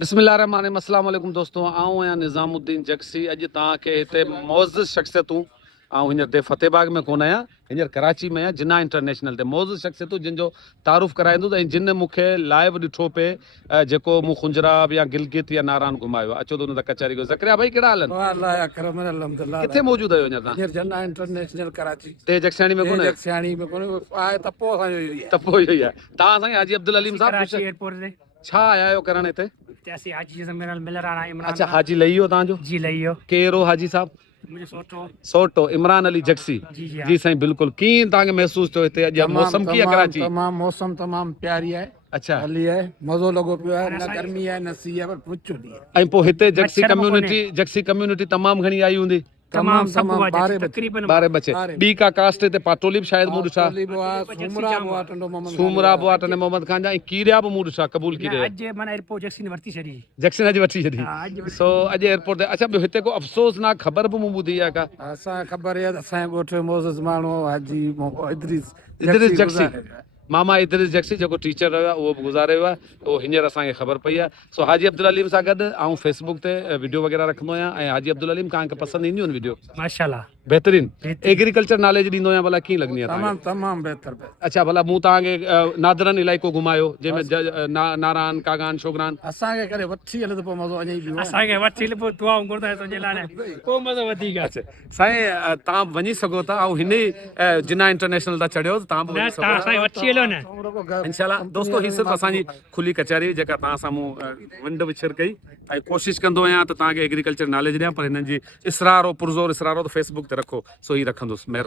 बिस्मिल्लाहिर्रहमानिर्रहीम। अस्सलाम वालेकुम दोस्तों, आऊं आहियां निज़ामुद्दीन जक्सी। अॼु तव्हांखे हिते मौज़ शख़्सियतूं हींअर ते फतेहबाग में कोन आहियां, हींअर कराची में आहियां जिन्ना इंटरनेशनल ते। मौज़ शख़्सियतूं जिन जो तारुफ़ कराईंदुसि ऐं जिन मूंखे लाइव ॾिठो पे जेको मूं खुंजराब या गिलगित या नारायण घुमायो आहे। अचो त हुन कचहरी को ज़करिया भाई कहिड़ा हाल आहिनि? किथे मौजूद आहियो हींअर तव्हां? जिन्ना इंटरनेशनल कराची ते जक्सियाणी में कोन आहियो? जक्सियाणी में कोने आए तपो असांजो ई आहे। त पोइ इहो ई आहे। तव्हां साईं हाजी अब्दुल हलीम साहब कराची एयरपोर्ट से छा आया आहियो करण हिते? ते असी हाजी से मेरा मिल रहा है इमरान अच्छा, हाजी लही वियो तव्हांजो? जी लइयो केरो हाजी साहब? मुझे सोचो सोटो इमरान अली जक्सी। जी जी जी साईं बिल्कुल। कीअं तव्हांखे महसूस थियो हिते अॼु मौसम कीअं कराची? तमाम मौसम तमाम प्यारी है। अच्छा, हली है, मज़ो लॻो पियो आहे। न गर्मी है न सी है, पर पुछो ॾींहुं ऐं पोइ हिते जक्सी मच्छर बि कम्युनिटी तमामु घणी आई हूंदी? तमाम सब तमाम हुआ बारे तकरीबन ॿारहें बचे। ॿी का कास्ट हिते पाटोली बि शायदि मूं ॾिठा, सूमरा बुआ टंडो मोहम्मद खान जा, ऐं कीरिया बि मूं ॾिठा क़बूल कीरिया। आज माना एयरपोर्ट जैक्सी ने वर्ती छड़ी जक्सन अॼु वठी छॾी। हाँ, अॼु वठी सो अॼु एयरपोर्ट ते। अच्छा, ॿियो हिते को अफ़सोसनाक ख़बर बि मूं ॿुधी आहे का? असां ख़बर आहे असांजे ॻोठ जो मोज़ज़ माण्हू हाजी इदरिस जक्सी, मामा इदरिस जक्सी जेको टीचर रहियो आहे उहो बि गुज़ारे वियो आहे। उहो हींअर असांखे ख़बर पई आहे। सो हाजी अब्दुल हलीम सां गॾु आऊं फेसबुक ते वीडियो वग़ैरह रखंदो आहियां। ऐं हाजी अब्दुल हलीम तव्हांखे पसंदि ईंदियूं आहिनि वीडियो? माशाल्लाह बहितरीन एग्रीकल्चर नॉलेज ॾींदो आहियां, भला कीअं लॻंदी आहे तव्हांखे? तमाम बेहतर। अच्छा, भला मूं तव्हांखे नादरन इलाइक़ो घुमायो जंहिंमें नारायण कागान छोकिरान असांखे करे वठी हले त पोइ मज़ो अञा ई ॿियो आहे। असांखे वठी पोइ दुआऊं घुरदा तुंहिंजे लाइ पोइ मज़ो वधीक अच्छा साईं, तव्हां वञी सघो था ऐं हिन ई जिन्ना इंटरनेशनल था चढ़ियो तव्हां बि वञी सघो था असांखे वठी हलो न इंशाल्लाह। दोस्तो, ही सिर्फ़ु असांजी खुली कचहरी जेका तव्हां साम्हूं वंड विछर कई, ऐं कोशिशि कंदो आहियां त तव्हांखे एग्रीकल्चर नॉलेज ॾियां, पर हिननि जी इसरार और पुरज़ोर इसरार हो त फेसबुक ते रखो, सो ही रखंदुसि। महिरबानी।